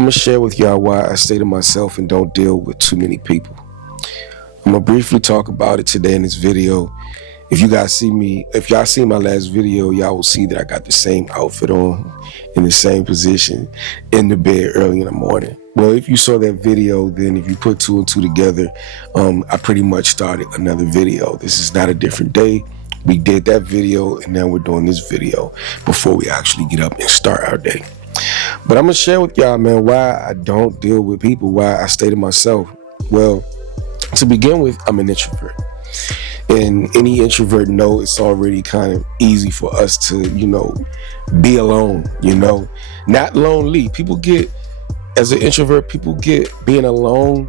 I'm gonna share with y'all why I stay to myself and don't deal with too many people. I'm gonna briefly talk about it today in this video. If y'all see my last video, y'all will see that I got the same outfit on, in the same position, in the bed early in the morning. Well, if you saw that video, then if you put two and two together, I pretty much started another video. This is not a different day. We did that video, and now we're doing this video before we actually get up and start our day. But I'm gonna share with y'all, man, why I don't deal with people, why I stay to myself. Well, to begin with, I'm an introvert. And any introvert know it's already kind of easy for us to, be alone, not lonely. As an introvert, people get being alone,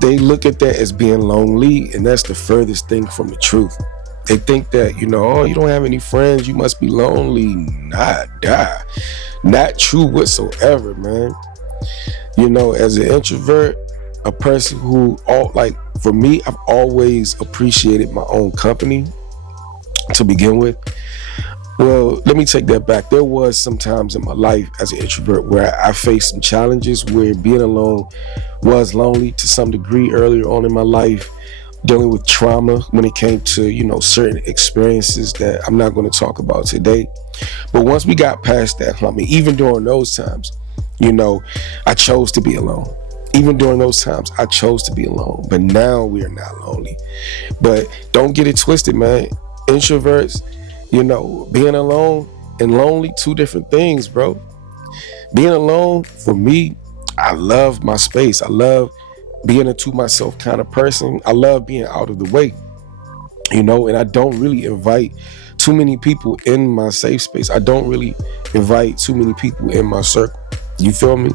they look at that as being lonely, and that's the furthest thing from the truth. They think that, you don't have any friends, you must be lonely. Not true whatsoever, man. As an introvert, a person who, for me, I've always appreciated my own company to begin with. Well, let me take that back. There was some times in my life as an introvert where I faced some challenges where being alone was lonely to some degree earlier on in my life, dealing with trauma when it came to, certain experiences that I'm not going to talk about today. But once we got past that, even during those times, I chose to be alone. Even during those times, I chose to be alone. But now we are not lonely. But don't get it twisted, man. Introverts, being alone and lonely, two different things, bro. Being alone, for me, I love my space. I love being a to myself kind of person. I love being out of the way, and I don't really invite too many people in my safe space. I don't really invite too many people in my circle. You feel me?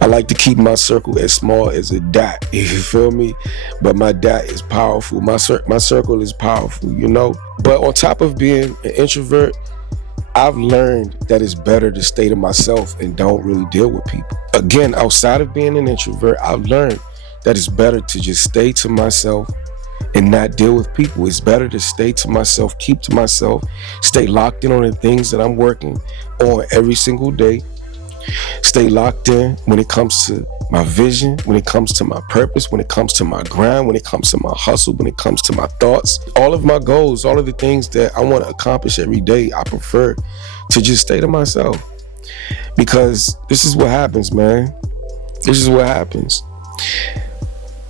I like to keep my circle as small as a dot. You feel me? But my dot is powerful. My circle is powerful, But on top of being an introvert, I've learned that it's better to stay to myself and don't really deal with people. Again, outside of being an introvert, I've learned that it's better to just stay to myself and not deal with people. It's better to stay to myself, keep to myself, stay locked in on the things that I'm working on every single day. Stay locked in when it comes to my vision, when it comes to my purpose, when it comes to my grind, when it comes to my hustle, when it comes to my thoughts, all of my goals, all of the things that I want to accomplish every day. I prefer to just stay to myself, because this is what happens, man. This is what happens.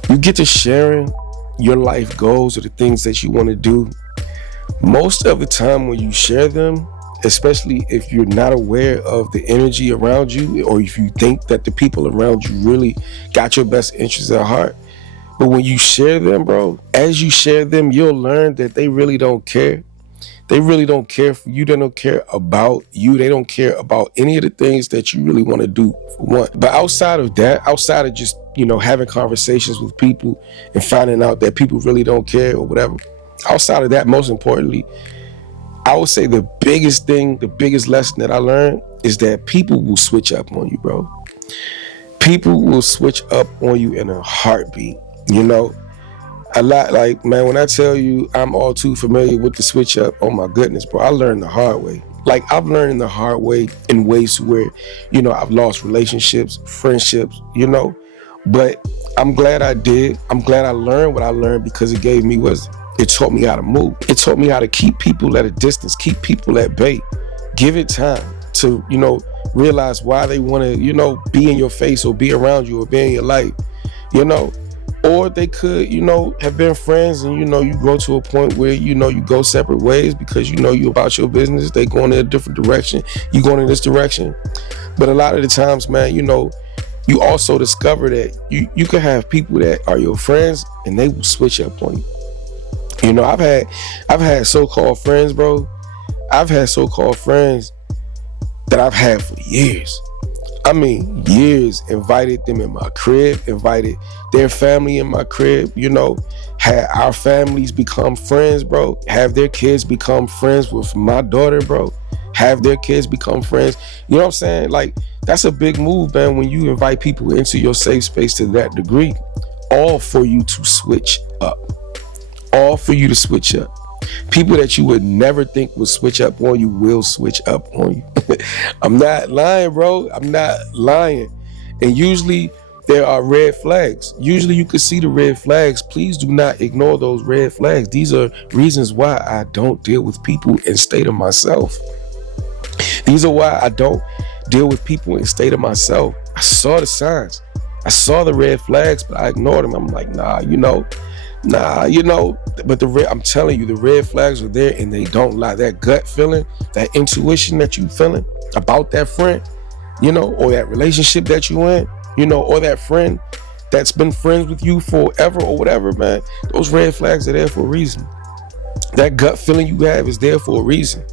You get to sharing your life goals or the things that you want to do. Most of the time when you share them, especially if you're not aware of the energy around you, or if you think that the people around you really got your best interests at heart. But when you share them, bro, as you share them, you'll learn that they really don't care. They really don't care for you. They don't care about you. They don't care about any of the things that you really want to do for one. But outside of that, outside of just, having conversations with people and finding out that people really don't care or whatever, outside of that, most importantly, I would say the biggest lesson that I learned is that people will switch up on you, bro. People will switch up on you in a heartbeat, A lot, man, when I tell you I'm all too familiar with the switch up, oh my goodness, bro, I learned the hard way. I've learned the hard way in ways where, I've lost relationships, friendships, But I'm glad I did. I'm glad I learned what I learned, because it gave me wisdom. It taught me how to move. It taught me how to keep people at a distance, keep people at bay. Give it time to, realize why they want to, be in your face or be around you or be in your life, Or they could, have been friends and, you grow to a point where, you go separate ways because, you about your business. They going in a different direction. You going in this direction. But a lot of the times, man, you also discover that you can have people that are your friends and they will switch up on you. I've had so-called friends, bro. I've had so-called friends that I've had for years. I mean, years. Invited them in my crib, invited their family in my crib, had our families become friends, bro. Have their kids become friends with my daughter, bro. Have their kids become friends. You know what I'm saying? That's a big move, man, when you invite people into your safe space to that degree. All for you to switch up. All for you to switch up. People that you would never think would switch up on you will switch up on you. I'm not lying, bro. I'm not lying. And usually there are red flags. Usually you can see the red flags. Please do not ignore those red flags. These are reasons why I don't deal with people and stay to myself. These are why I don't deal with people and stay to myself. I saw the signs. I saw the red flags, but I ignored them. I'm like, but I'm telling you, the red flags are there and they don't lie. That gut feeling, that intuition that you feeling about that friend, or that relationship that you in, or that friend that's been friends with you forever or whatever, man. Those red flags are there for a reason. That gut feeling you have is there for a reason.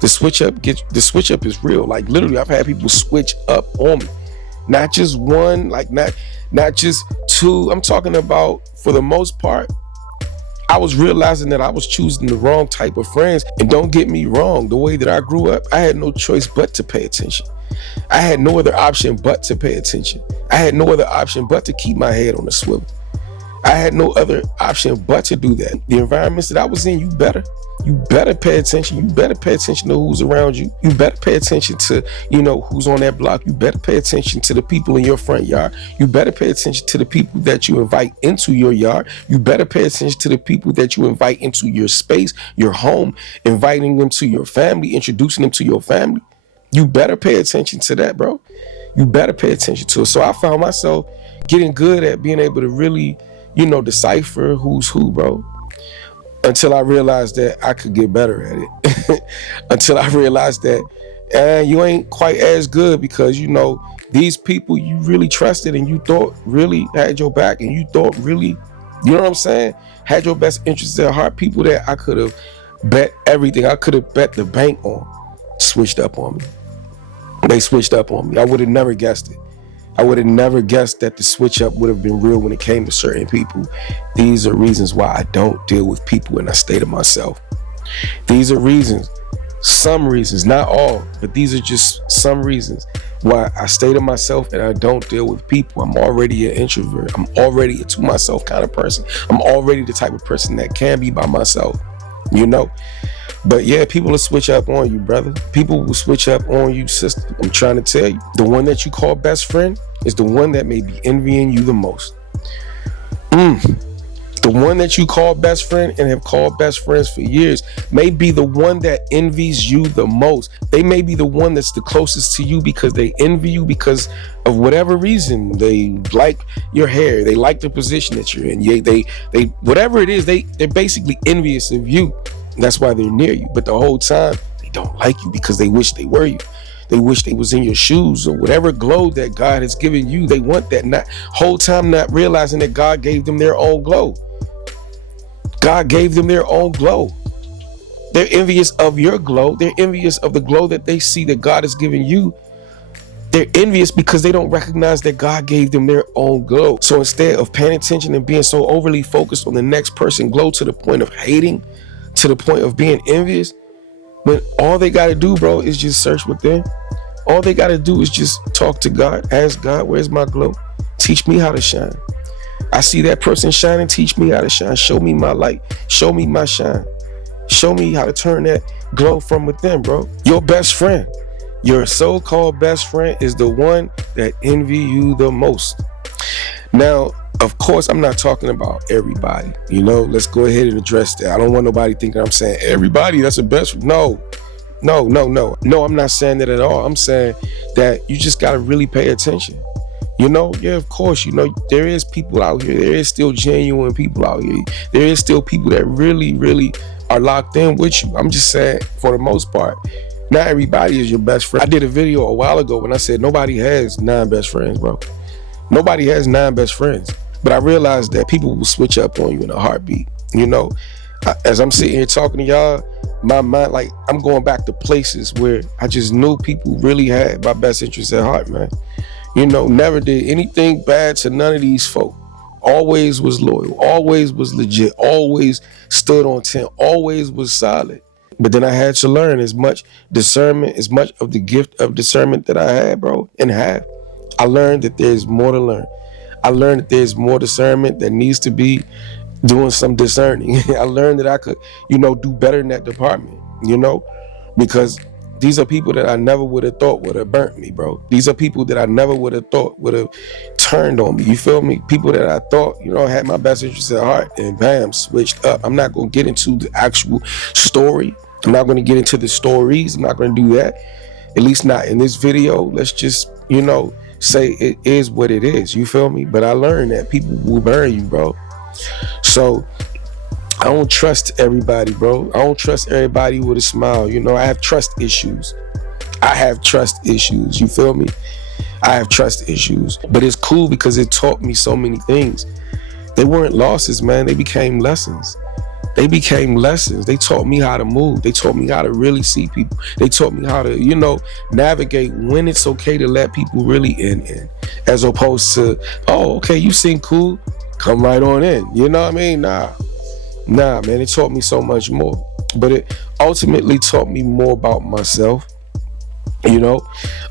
The switch up is real. Like literally, I've had people switch up on me. Not just one, like not just two. I'm talking about, for the most part, I was realizing that I was choosing the wrong type of friends. And don't get me wrong, the way that I grew up, I had no choice but to pay attention. I had no other option but to pay attention. I had no other option but to keep my head on the swivel. I had no other option but to do that. The environments that I was in, you better pay attention. You better pay attention to who's around you. You better pay attention to, who's on that block. You better pay attention to the people in your front yard. You better pay attention to the people that you invite into your yard. You better pay attention to the people that you invite into your space, your home, inviting them to your family, introducing them to your family. You better pay attention to that, bro. You better pay attention to it. So I found myself getting good at being able to really, decipher who's who, bro. Until I realized that I could get better at it. Until I realized that you ain't quite as good, because, these people you really trusted and you thought really had your back and you thought really, you know what I'm saying, had your best interests at heart, people that I could have bet everything, I could have bet the bank on, switched up on me. They switched up on me. I would have never guessed it. I would have never guessed that the switch up would have been real when it came to certain people. These are reasons why I don't deal with people and I stay to myself. These are reasons, some reasons, not all, but these are just some reasons why I stay to myself and I don't deal with people. I'm already an introvert. I'm already a to myself kind of person. I'm already the type of person that can be by myself, But yeah, people will switch up on you, brother. People will switch up on you, sister. I'm trying to tell you, the one that you call best friend is the one that may be envying you the most. The one that you call best friend and have called best friends for years may be the one that envies you the most. They may be the one that's the closest to you because they envy you because of whatever reason. They like your hair. They like the position that you're in. They whatever it is, they're basically envious of you. That's why they're near you. But the whole time, they don't like you because they wish they were you. They wish they was in your shoes, or whatever glow that God has given you. They want that, not whole time not realizing that God gave them their own glow. God gave them their own glow. They're envious of your glow. They're envious of the glow that they see that God has given you. They're envious because they don't recognize that God gave them their own glow. So instead of paying attention and being so overly focused on the next person's glow to the point of hating, to the point of being envious, when all they got to do, bro, is just search within. All they got to do is just talk to God. Ask God, where's my glow? Teach me how to shine. I see that person shining. Teach me how to shine. Show me my light. Show me my shine. Show me how to turn that glow from within, bro. Your best friend, your so-called best friend, is the one that envy you the most. Now, of course, I'm not talking about everybody. Let's go ahead and address that. I don't want nobody thinking I'm saying everybody that's the best. No, I'm not saying that at all. I'm saying that you just got to really pay attention. Yeah, of course, there is people out here. There is still genuine people out here. There is still people that really, really are locked in with you. I'm just saying, for the most part, not everybody is your best friend. I did a video a while ago when I said nobody has 9 best friends, bro. Nobody has 9 best friends. But I realized that people will switch up on you in a heartbeat. As I'm sitting here talking to y'all, my mind, like, I'm going back to places where I just knew people really had my best interests at heart, man. Never did anything bad to none of these folk. Always was loyal, always was legit, always stood on 10, always was solid. But then I had to learn as much discernment, as much of the gift of discernment that I had, bro, and have. I learned that there's more to learn. I learned that there's more discernment that needs to be doing some discerning. I learned that I could, do better in that department, because These are people that I never would have thought would have burnt me, bro. These are people that I never would have thought would have turned on me. You feel me? People that I thought, had my best interest at heart, and bam, switched up. I'm not going to get into the actual story. I'm not going to get into the stories. I'm not going to do that. At least not in this video. Let's just, say it is what it is. You feel me? But I learned that people will burn you, bro. So I don't trust everybody, bro. I don't trust everybody with a smile. I have trust issues. You feel me? I have trust issues. But it's cool because it taught me so many things. They weren't losses, man. They became lessons. They taught me how to move. They taught me how to really see people. They taught me how to, navigate when it's okay to let people really in. As opposed to, oh, okay, you seem cool. Come right on in. You know what I mean? Nah, man, it taught me so much more. But it ultimately taught me more about myself.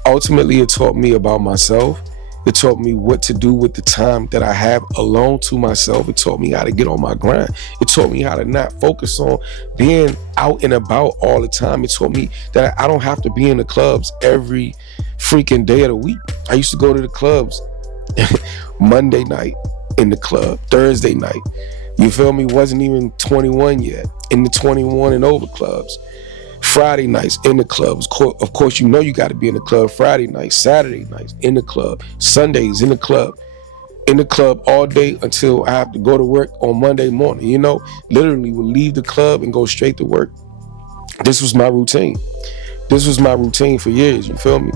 Ultimately it taught me about myself. It taught me what to do with the time that I have alone to myself. It taught me how to get on my grind. It taught me how to not focus on being out and about all the time. It taught me that I don't have to be in the clubs every freaking day of the week. I used to go to the clubs Monday night in the club, Thursday night. You feel me? Wasn't even 21 yet. In the 21 and over clubs. Friday nights in the clubs. Of course, you got to be in the club Friday nights, Saturday nights in the club, Sundays in the club. In the club all day until I have to go to work on Monday morning. Literally would leave the club and go straight to work. This was my routine. This was my routine for years. You feel me?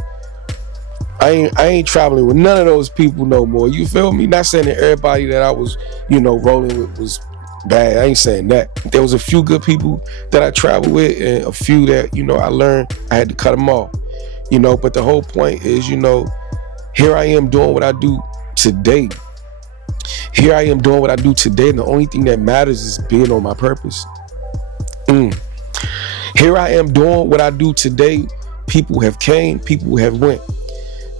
I ain't traveling with none of those people no more. You feel me? Not saying that everybody that I was, rolling with was bad. I ain't saying that. There was a few good people that I traveled with, and a few that, I learned I had to cut them off. But the whole point is, here I am doing what I do today. Here I am doing what I do today, and the only thing that matters is being on my purpose. Here I am doing what I do today. People have came, people have went.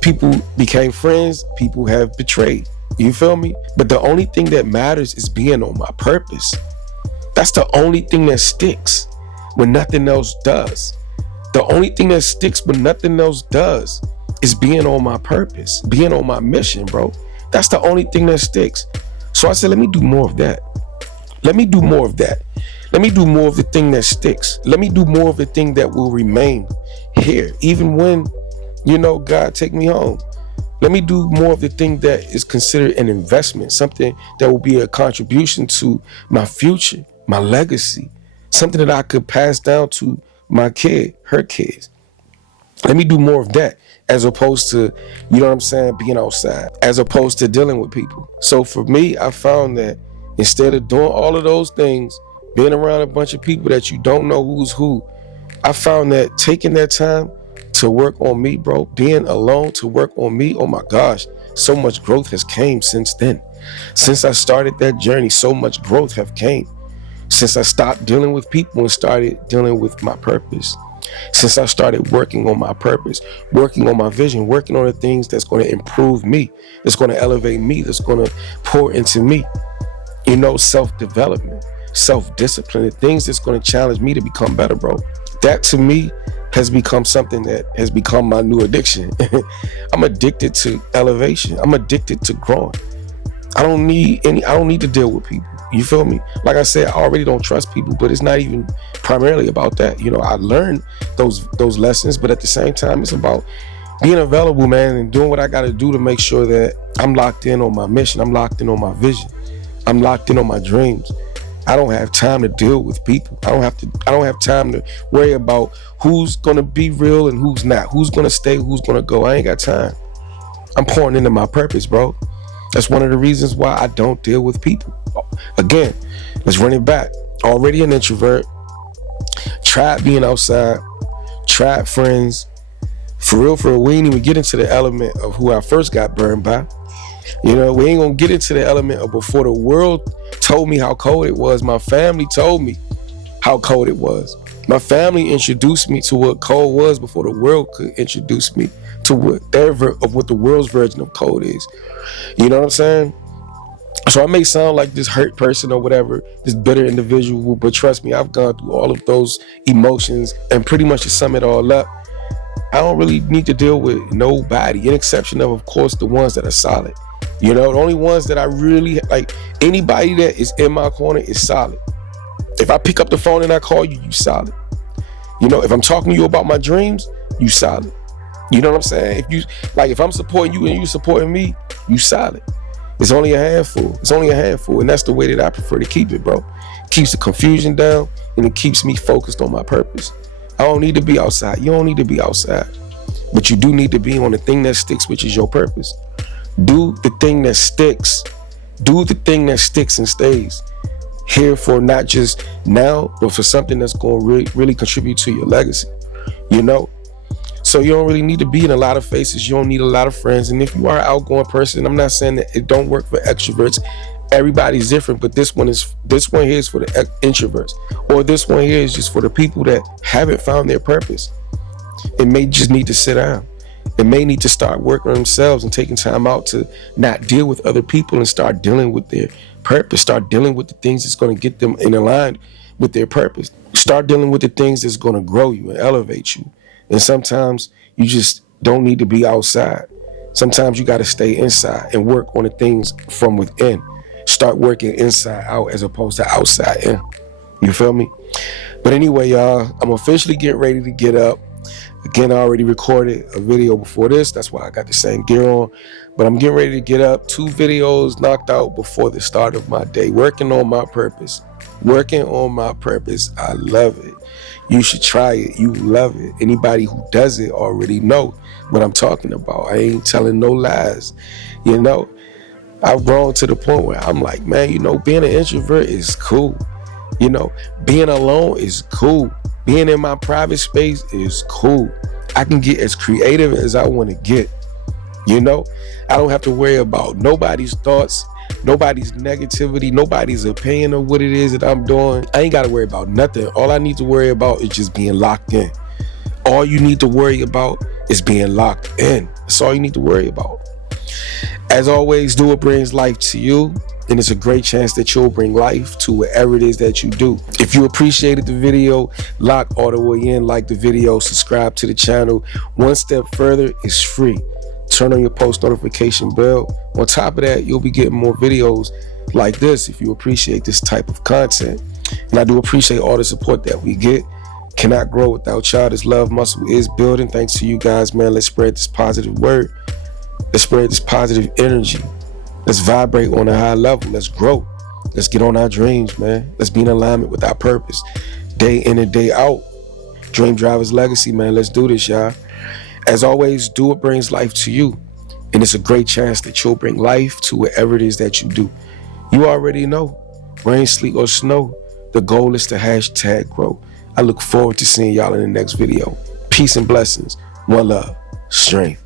People became friends, people have betrayed. You feel me? But the only thing that matters is being on my purpose. That's the only thing that sticks when nothing else does. The only thing that sticks when nothing else does is being on my purpose, being on my mission, bro. That's the only thing that sticks. So I said, let me do more of that. Let me do more of that. Let me do more of the thing that sticks. Let me do more of the thing that will remain here, even when, God take me home. Let me do more of the thing that is considered an investment, something that will be a contribution to my future, my legacy, something that I could pass down to my kid, her kids. Let me do more of that as opposed to, being outside, as opposed to dealing with people. So for me, I found that instead of doing all of those things, being around a bunch of people that you don't know who's who, I found that taking that time to work on me, bro, being alone to work on me, oh my gosh, so much growth has came since then. Since I started that journey, so much growth have came. Since I stopped dealing with people and started dealing with my purpose. Since I started working on my purpose, working on my vision, working on the things that's going to improve me, that's going to elevate me, that's going to pour into me. Self-development, self-discipline, the things that's going to challenge me to become better, bro. That to me has become something that has become my new addiction. I'm addicted to elevation. I'm addicted to growing. I don't need to deal with people. You feel me? Like I said, I already don't trust people, but it's not even primarily about that. I learned those lessons, but at the same time, it's about being available, man, and doing what I got to do to make sure that I'm locked in on my mission. I'm locked in on my vision. I'm locked in on my dreams. I don't have time to deal with people. I don't have time to worry about who's gonna be real and who's not, who's gonna stay, who's gonna go. I ain't got time. I'm pouring into my purpose, bro. That's one of the reasons why I don't deal with people. Again, let's run it back. Already an introvert, tried being outside, tried friends. For real, we ain't even get into the element of who I first got burned by. We ain't gonna get into the element of before the world told me how cold it was. My family told me how cold it was. My family introduced me to what cold was before the world could introduce me to what the world's version of cold is. You know what I'm saying? So I may sound like this hurt person or whatever, this bitter individual, but trust me, I've gone through all of those emotions, and pretty much to sum it all up, I don't really need to deal with nobody, in exception of course, the ones that are solid. You know, the only ones that I really like, anybody that is in my corner is solid. If I pick up the phone and I call you, you solid. You know, if I'm talking to you about my dreams, you solid. You know what I'm saying? If I'm supporting you and you supporting me, you solid. It's only a handful. It's only a handful. And that's the way that I prefer to keep it, bro. Keeps the confusion down and it keeps me focused on my purpose. I don't need to be outside. You don't need to be outside. But you do need to be on the thing that sticks, which is your purpose. Do the thing that sticks. Do the thing that sticks and stays. Here for not just now, but for something that's going to really contribute to your legacy. You know? So you don't really need to be in a lot of faces. You don't need a lot of friends. And if you are an outgoing person, I'm not saying that it don't work for extroverts. Everybody's different, but this one here is for the introverts, or this one here is just for the people that haven't found their purpose. It may just need to sit down. It may need to start working on themselves and taking time out to not deal with other people and start dealing with their purpose. Start dealing with the things that's going to get them in line with their purpose. Start dealing with the things that's going to grow you and elevate you. And sometimes you just don't need to be outside. Sometimes you got to stay inside and work on the things from within. Start working inside out as opposed to outside in. You feel me? But anyway, y'all, I'm officially getting ready to get up. Again, I already recorded a video before this. That's why I got the same gear on. But I'm getting ready to get up. 2 videos knocked out before the start of my day. Working on my purpose. Working on my purpose. I love it. You should try it. You love it. Anybody who does it already know what I'm talking about. I ain't telling no lies. You know, I've grown to the point where I'm like, man, you know, being an introvert is cool. You know, being alone is cool. Being in my private space is cool. I can get as creative as I want to get. You know, I don't have to worry about nobody's thoughts, nobody's negativity, nobody's opinion of what it is that I'm doing. I ain't got to worry about nothing. All I need to worry about is just being locked in. All you need to worry about is being locked in. That's all you need to worry about. As always, do what brings life to you. And it's a great chance that you'll bring life to whatever it is that you do. If you appreciated the video, lock all the way in, like the video, subscribe to the channel. One step further is free. Turn on your post notification bell. On top of that, you'll be getting more videos like this if you appreciate this type of content. And I do appreciate all the support that we get. Cannot grow without y'all. This love muscle is building. Thanks to you guys, man. Let's spread this positive word. Let's spread this positive energy. Let's vibrate on a high level. Let's grow. Let's get on our dreams, man. Let's be in alignment with our purpose. Day in and day out. Dream Driver's legacy, man. Let's do this, y'all. As always, do what brings life to you. And it's a great chance that you'll bring life to whatever it is that you do. You already know. Rain, sleet, or snow. The goal is to #grow. I look forward to seeing y'all in the next video. Peace and blessings. One love. Strength.